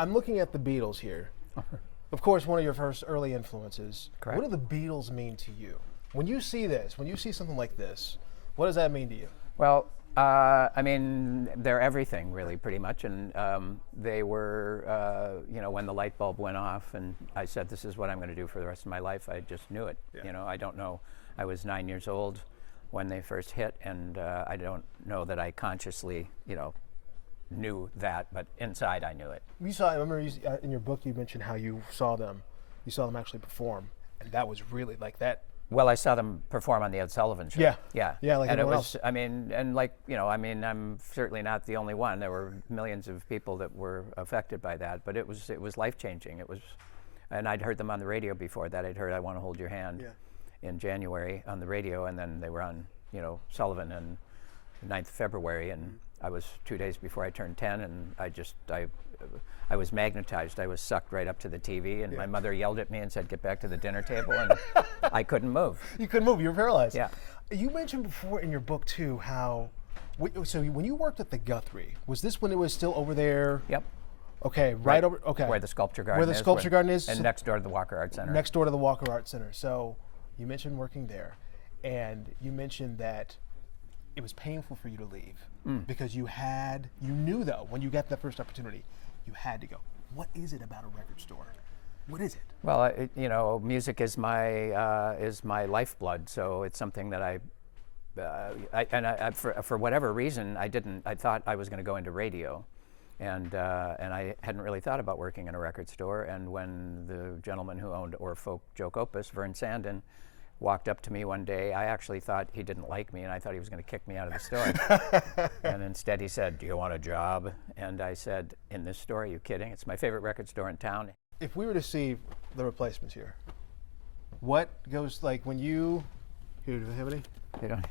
I'm looking at the Beatles here. Of course, one of your first early influences. Correct. What do the Beatles mean to you? When you see this, when you see something like this, what does that mean to you? Well, I mean, they're everything, really, pretty much. And they were, you know, when the light bulb went off and I said, this is what I'm going to do for the rest of my life, I just knew it. Yeah. You know, I don't know. I was 9 years old when they first hit, and I don't know that I consciously, you know, knew that, but inside I knew it. You saw, I remember in your book you mentioned how you saw them actually perform, and that was really like that. Well, I saw them perform on the Ed Sullivan Show. Yeah. Yeah. Yeah, like and it everyone was, else. I mean, and like, you know, I mean, I'm certainly not the only one. There were millions of people that were affected by that, but it was life-changing. It was, and I'd heard them on the radio before that. I'd heard I Want to Hold Your Hand in January on the radio, and then they were on, you know, Sullivan on the 9th of February, and I was 2 days before I turned 10, and I was magnetized. I was sucked right up to the TV, and my mother yelled at me and said, "Get back to the dinner table," and I couldn't move. You couldn't move. You were paralyzed. Yeah. You mentioned before in your book too how, so when you worked at the Guthrie, was this when it was still over there? Yep. Okay, right over. Okay. Where the sculpture garden Where the sculpture garden is, and so next door to the Walker Art Center. next door to the Walker Art Center. So you mentioned working there, and you mentioned that it was painful for you to leave because you knew though when you got that first opportunity, you had to go. What is it about a record store? What is it? Well, you know, music is my lifeblood. So it's something that for whatever reason, I thought I was going to go into radio, and I hadn't really thought about working in a record store. And when the gentleman who owned Orfolk Joke Opus, Vern Sandin, walked up to me one day, I actually thought he didn't like me, and I thought he was going to kick me out of the store. And instead he said, "Do you want a job?" And I said, "In this store? Are you kidding? It's my favorite record store in town." If we were to see the Replacements here, what goes like when you? Here, do they have any? They don't.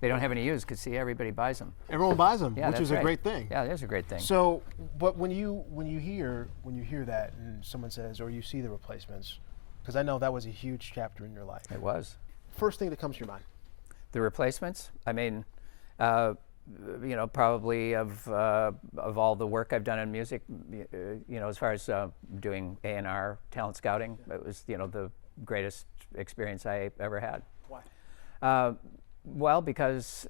They don't have any use because see, everybody buys them. Everyone buys them, Yeah, which that's is right. a great thing. Yeah, it is a great thing. So, but when you hear that, and someone says, or you see the Replacements, because I know that was a huge chapter in your life. It was. First thing that comes to your mind. The Replacements. I mean, you know, probably of all the work I've done in music, you know, as far as doing A&R talent scouting, it was, you know, the greatest experience I ever had. Why? Well, because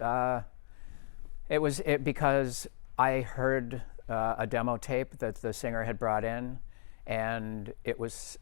because I heard a demo tape that the singer had brought in, and it was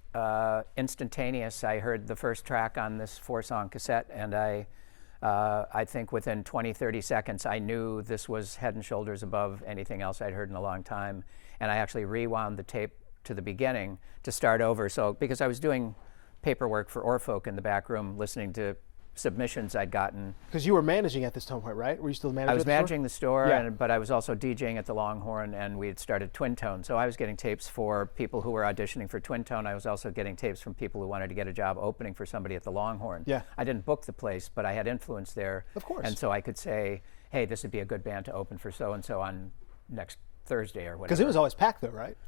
instantaneous. I heard the first track on this 4-song cassette, and I think within 20, 30 seconds, I knew this was head and shoulders above anything else I'd heard in a long time. And I actually rewound the tape to the beginning to start over. So, because I was doing paperwork for Orfolk in the back room, listening to submissions I'd gotten. Because you were managing at this point, right? Were you still managing? I was managing the store, Yeah. but I was also DJing at the Longhorn, and we had started Twin Tone. So I was getting tapes for people who were auditioning for Twin Tone. I was also getting tapes from people who wanted to get a job opening for somebody at the Longhorn. Yeah. I didn't book the place, but I had influence there. Of course. And so I could say, hey, this would be a good band to open for so-and-so on next Thursday or whatever. Because it was always packed, though, right?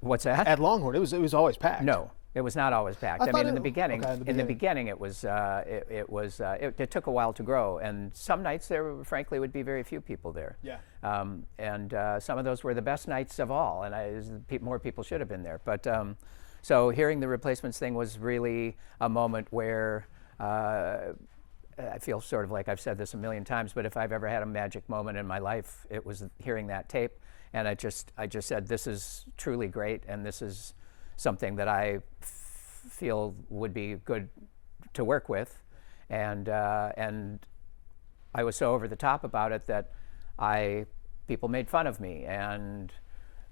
What's that? At Longhorn, it was always packed. No. It was not always packed. I mean, in the beginning, okay, in the beginning, it was. It took a while to grow, and some nights there, frankly, would be very few people there. Yeah. And some of those were the best nights of all, and more people should have been there. But so hearing the Replacements thing was really a moment where I feel sort of like I've said this a million times, but if I've ever had a magic moment in my life, it was hearing that tape, and I just said, this is truly great, and this is something that I feel would be good to work with, and I was so over the top about it that people made fun of me, and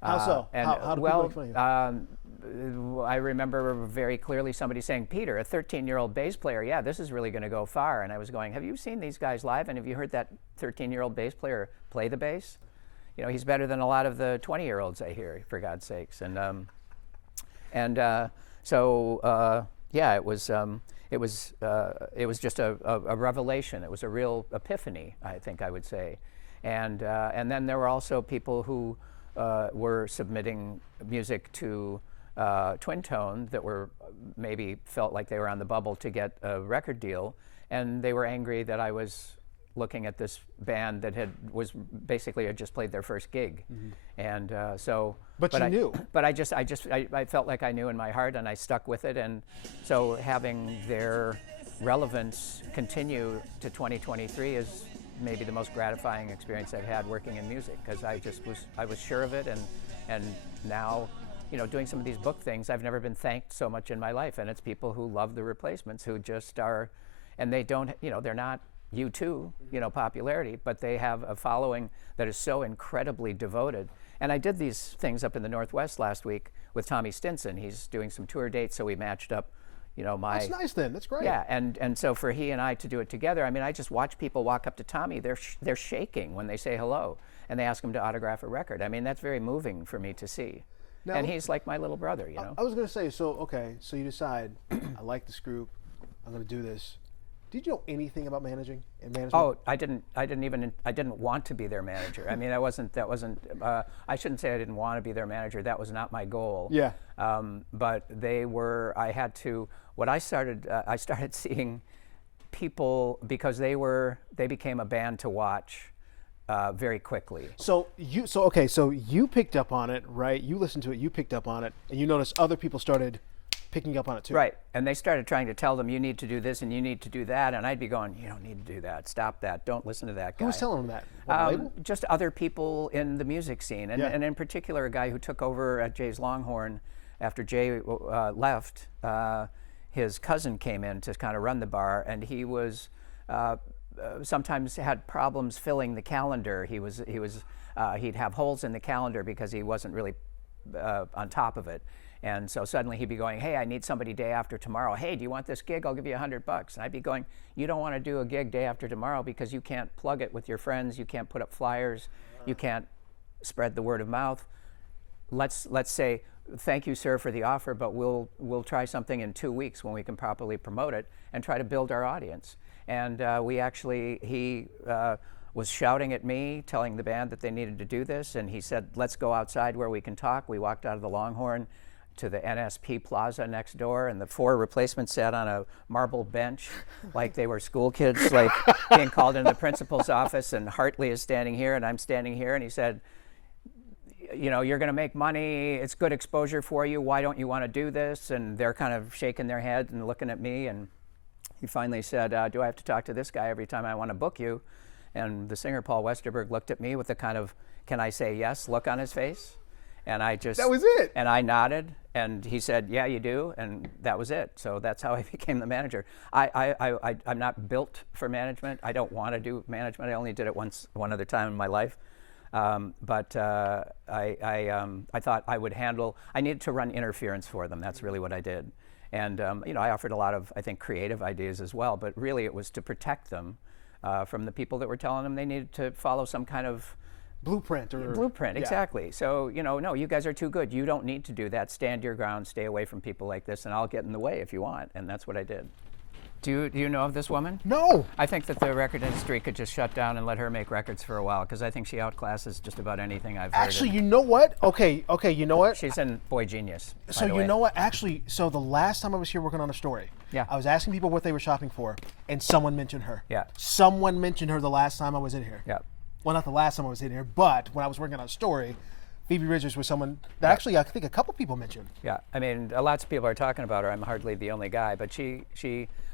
how so? And how do people make fun of you? I remember very clearly somebody saying, "Peter, a 13-year-old bass player, yeah, this is really going to go far." And I was going, "Have you seen these guys live? And have you heard that 13-year-old bass player play the bass? You know, he's better than a lot of the 20-year-olds I hear, for God's sakes." So yeah, it was just a revelation. It was a real epiphany, I think I would say, and then there were also people who were submitting music to Twin Tone that were maybe felt like they were on the bubble to get a record deal, and they were angry that I was looking at this band that was basically had just played their first gig, and so. But you knew. But I felt like I knew in my heart, and I stuck with it, and so having their relevance continue to 2023 is maybe the most gratifying experience I've had working in music, because I was sure of it, and now, doing some of these book things, I've never been thanked so much in my life, and it's people who love the Replacements, who just are, and they don't, they're not U2, popularity, but they have a following that is so incredibly devoted. And I did these things up in the Northwest last week with Tommy Stinson. He's doing some tour dates, so we matched up, my... That's nice then, that's great. Yeah, and so for he and I to do it together, I mean, I just watch people walk up to Tommy, they're shaking when they say hello, and they ask him to autograph a record. I mean, that's very moving for me to see. Now, and he's like my little brother, I was going to say, so you decide, I like this group, I'm going to do this. Did you know anything about management? Oh, I didn't want to be their manager. I mean, I shouldn't say I didn't want to be their manager. That was not my goal. Yeah. But I started seeing people, because they became a band to watch very quickly. So you picked up on it, right? You listened to it, you picked up on it, and you noticed other people started picking up on it too. Right, and they started trying to tell them, you need to do this and you need to do that, and I'd be going, you don't need to do that, stop that, don't listen to that guy. Who was telling them that? What label? Just other people in the music scene, and in particular a guy who took over at Jay's Longhorn after Jay left. His cousin came in to kind of run the bar, and he was sometimes had problems filling the calendar. He'd have holes in the calendar because he wasn't really on top of it. And so suddenly he'd be going, hey, I need somebody day after tomorrow. Hey, do you want this gig? I'll give you $100. And I'd be going, you don't want to do a gig day after tomorrow because you can't plug it with your friends, you can't put up flyers, you can't spread the word of mouth. Let's say, thank you, sir, for the offer, but we'll try something in 2 weeks when we can properly promote it and try to build our audience. And he was shouting at me, telling the band that they needed to do this, and he said, let's go outside where we can talk. We walked out of the Longhorn to the NSP Plaza next door, and the 4 Replacements sat on a marble bench like they were school kids, like being called into the principal's office, and Hartley is standing here and I'm standing here, and he said, you're going to make money, it's good exposure for you, why don't you want to do this? And they're kind of shaking their head and looking at me, and he finally said, do I have to talk to this guy every time I want to book you? And the singer, Paul Westerberg, looked at me with a kind of, can I say yes look on his face? And I just... That was it? And I nodded, and he said, yeah, you do, and that was it. So that's how I became the manager. I'm not built for management. I don't want to do management. I only did it one other time in my life. But I thought I would handle... I needed to run interference for them. That's really what I did. And I offered a lot of, I think, creative ideas as well, but really it was to protect them from the people that were telling them they needed to follow some kind of blueprint. Blueprint, exactly. So, no, you guys are too good. You don't need to do that. Stand your ground, stay away from people like this, and I'll get in the way if you want. And that's what I did. Do you know of this woman? No. I think that the record industry could just shut down and let her make records for a while, because I think she outclasses just about anything I've heard. Actually, you know what? Okay, you know what? She's in Boy Genius. So you know what? Actually, so the last time I was here working on a story, I was asking people what they were shopping for, and someone mentioned her. Yeah. Someone mentioned her the last time I was in here. Yeah. Well, not the last time I was in here, but when I was working on a story, Phoebe Bridgers was someone that actually I think a couple people mentioned. Yeah, I mean, lots of people are talking about her. I'm hardly the only guy, but she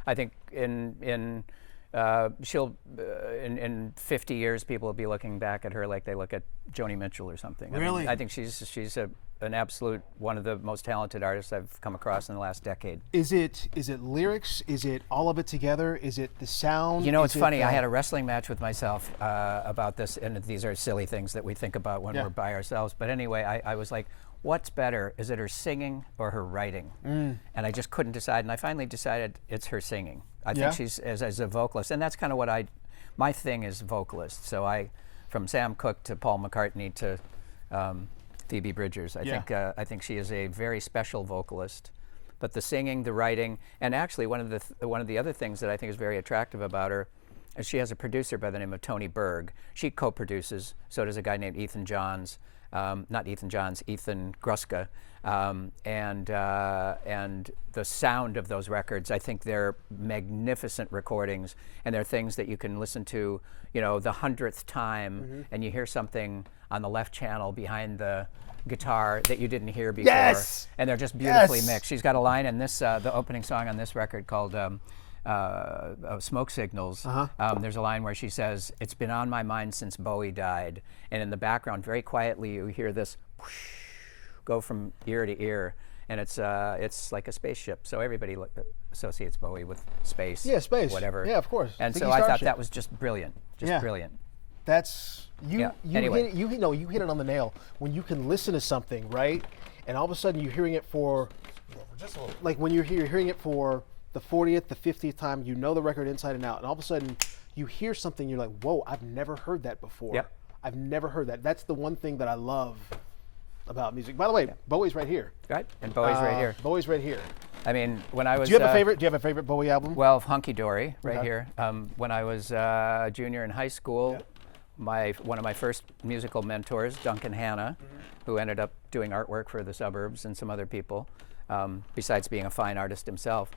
I think in 50 years, people will be looking back at her like they look at Joni Mitchell or something. Really? I think she's an absolute one of the most talented artists I've come across in the last decade. Is it lyrics? Is it all of it together? Is it the sound? It's funny. I had a wrestling match with myself about this, and these are silly things that we think about when we're by ourselves. But anyway, I was like, what's better? Is it her singing or her writing? And I just couldn't decide. And I finally decided it's her singing. I think she's as a vocalist, and that's kind of what my thing is vocalist. So from Sam Cooke to Paul McCartney to Phoebe Bridgers. I think she is a very special vocalist. But the singing, the writing, and actually one of the other things that I think is very attractive about her is she has a producer by the name of Tony Berg. She co-produces. So does a guy named Ethan Johns. not Ethan Johns, Ethan Gruska, and the sound of those records. I think they're magnificent recordings, and they're things that you can listen to, the 100th time, and you hear something on the left channel behind the guitar that you didn't hear before. Yes! And they're just beautifully mixed. She's got a line in this, the opening song on this record called Smoke Signals. There's a line where she says, "It's been on my mind since Bowie died." And in the background, very quietly, you hear this whoosh, go from ear to ear. And it's like a spaceship. So everybody associates Bowie with space. Yeah, space. Whatever. Yeah, of course. And Ziggy so I thought Starship. that was just brilliant. Just brilliant. That's Anyway. you hit it on the nail when you can listen to something, right? And all of a sudden you're hearing it for like when you're hearing it for the 40th, the 50th time, you know the record inside and out, and all of a sudden you hear something, you're like, whoa, I've never heard that before. Yep. I've never heard that. That's the one thing that I love about music. By the way, Bowie's right here. Right, and Bowie's right here. Bowie's right here. I mean, when I was... Do you have a favorite? Do you have a favorite Bowie album? Well, Hunky Dory, right here. When I was a junior in high school, one of my first musical mentors, Duncan Hanna, who ended up doing artwork for the Suburbs and some other people, besides being a fine artist himself,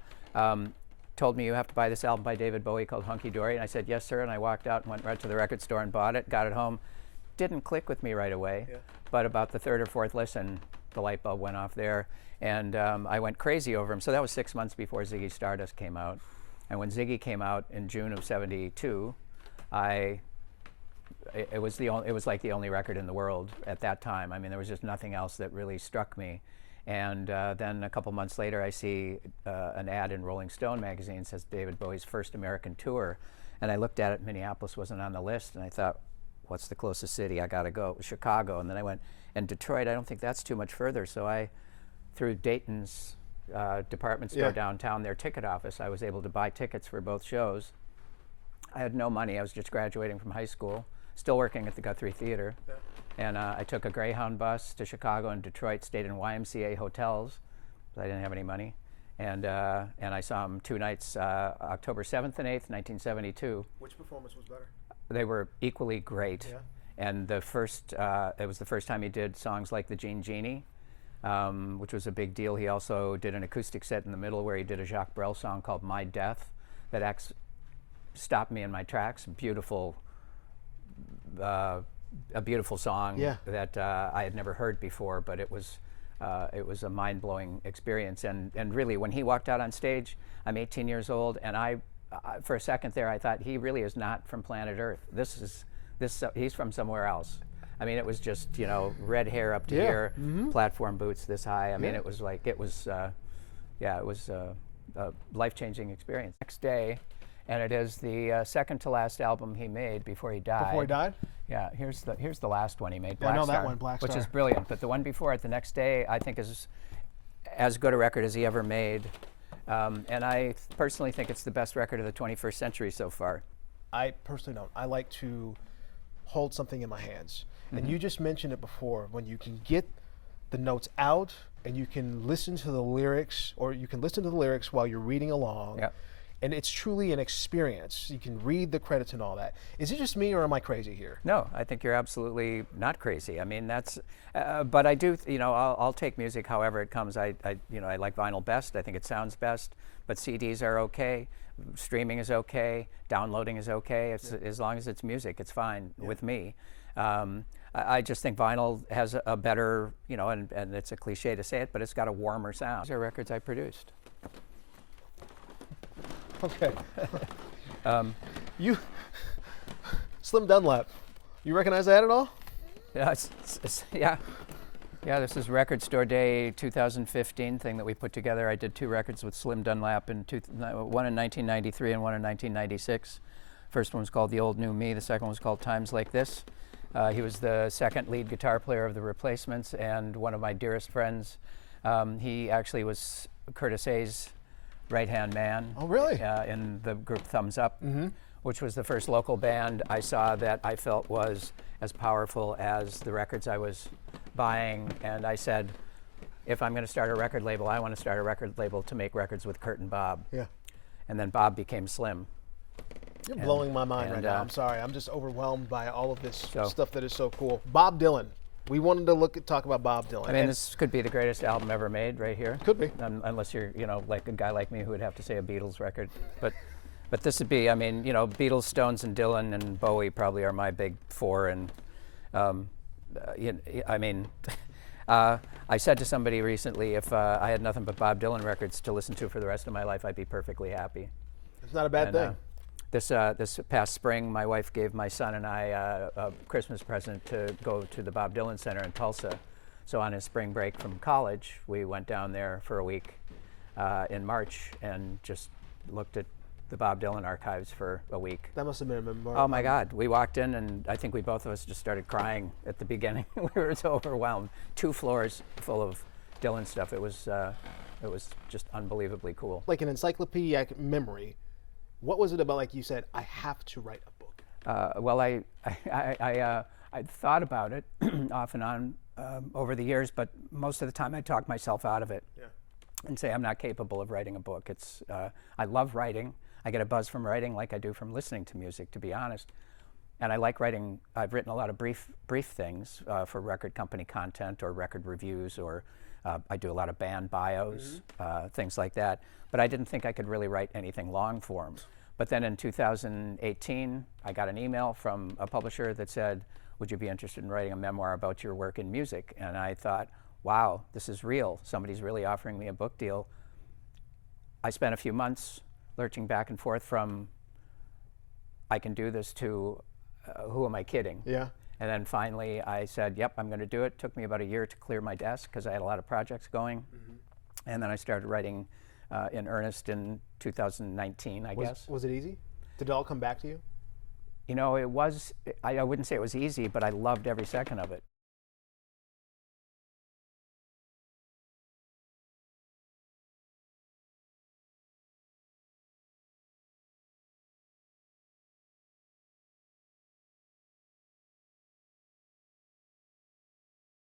told me, "You have to buy this album by David Bowie called Hunky Dory." And I said, "Yes, sir." And I walked out and went right to the record store and bought it, got it home. Didn't click with me right away, but about the third or fourth listen, the light bulb went off there, and I went crazy over him. So that was 6 months before Ziggy Stardust came out. And when Ziggy came out in June of '72, it was like the only record in the world at that time. I mean, there was just nothing else that really struck me. And then a couple months later, I see an ad in Rolling Stone magazine says David Bowie's first American tour. And I looked at it, Minneapolis wasn't on the list, and I thought, what's the closest city? I gotta go. It was Chicago. And then I went, and Detroit, I don't think that's too much further. So I, through Dayton's department store downtown, their ticket office, I was able to buy tickets for both shows. I had no money. I was just graduating from high school, still working at the Guthrie Theater. And I took a Greyhound bus to Chicago and Detroit, stayed in YMCA hotels, but I didn't have any money. And I saw him 2 nights, October 7th and 8th, 1972. Which performance was better? They were equally great. And it was the first time he did songs like the Jean Genie, which was a big deal. He also did an acoustic set in the middle where he did a Jacques Brel song called My Death that stopped me in my tracks. A beautiful song that I had never heard before, but it was a mind-blowing experience. And really, when he walked out on stage, I'm 18 years old, and for a second there, I thought, he really is not from planet Earth. He's from somewhere else. I mean, it was just, red hair up to here, platform boots this high. I mean, it was a life-changing experience. Next day, and it is the second to last album he made before he died. Before he died? Yeah, here's the last one he made, I know Black Star, that one, Black Star. which is brilliant. But the one before it, the next day, I think is as good a record as he ever made. And I personally think it's the best record of the 21st century so far. I personally don't. I like to hold something in my hands. And you just mentioned it before, when you can get the notes out and you can listen to the lyrics, or you can listen to the lyrics while you're reading along. Yep. And it's truly an experience. You can read the credits and all that. Is it just me, or am I crazy here? No, I think you're absolutely not crazy. I mean, but I do, I'll take music however it comes. I like vinyl best. I think it sounds best. But CDs are okay. Streaming is okay. Downloading is okay. As long as it's music, it's fine with me. I just think vinyl has a better, and it's a cliche to say it, but it's got a warmer sound. These are records I produced. Okay. Slim Dunlap. You recognize that at all? Yeah, this is Record Store Day 2015 thing that we put together. I did 2 records with Slim Dunlap, one in 1993 and one in 1996. First one was called The Old New Me. The second one was called Times Like This. He was the second lead guitar player of the Replacements and one of my dearest friends. He actually was Curtis Hayes' right-hand man. Oh, really? In the group Thumbs Up, which was the first local band I saw that I felt was as powerful as the records I was buying. And I said, if I'm going to start a record label, I want to start a record label to make records with Kurt and Bob. Yeah. And then Bob became Slim. You're blowing my mind right now. I'm sorry. I'm just overwhelmed by all of this stuff that is so cool. Bob Dylan. We wanted to talk about Bob Dylan. I mean, this could be the greatest album ever made, right here. Could be. Unless you're, like a guy like me who would have to say a Beatles record. But this would be, I mean, Beatles, Stones, and Dylan and Bowie probably are my big four. And I mean, I said to somebody recently, if I had nothing but Bob Dylan records to listen to for the rest of my life, I'd be perfectly happy. It's not a bad thing. This past spring, my wife gave my son and I a Christmas present to go to the Bob Dylan Center in Tulsa. So on his spring break from college, we went down there for a week in March and just looked at the Bob Dylan archives for a week. That must have been a memorable. Oh my God! We walked in, and I think we both of us just started crying at the beginning. We were so overwhelmed. 2 floors full of Dylan stuff. It was just unbelievably cool. Like an encyclopedic memory. What was it about? Like you said, I have to write a book. Well, I thought about it off and on over the years, but most of the time I talk myself out of it and say I'm not capable of writing a book. I love writing. I get a buzz from writing like I do from listening to music, to be honest. And I like writing. I've written a lot of brief things for record company content or record reviews, or I do a lot of band bios, things like that. But I didn't think I could really write anything long form. But then in 2018, I got an email from a publisher that said, would you be interested in writing a memoir about your work in music? And I thought, wow, this is real. Somebody's really offering me a book deal. I spent a few months lurching back and forth from I can do this to who am I kidding? Yeah. And then finally I said, yep, I'm going to do it. It took me about a year to clear my desk because I had a lot of projects going. And then I started writing in earnest in 2019, I guess. Was it easy? Did it all come back to you? It was, I wouldn't say it was easy, but I loved every second of it.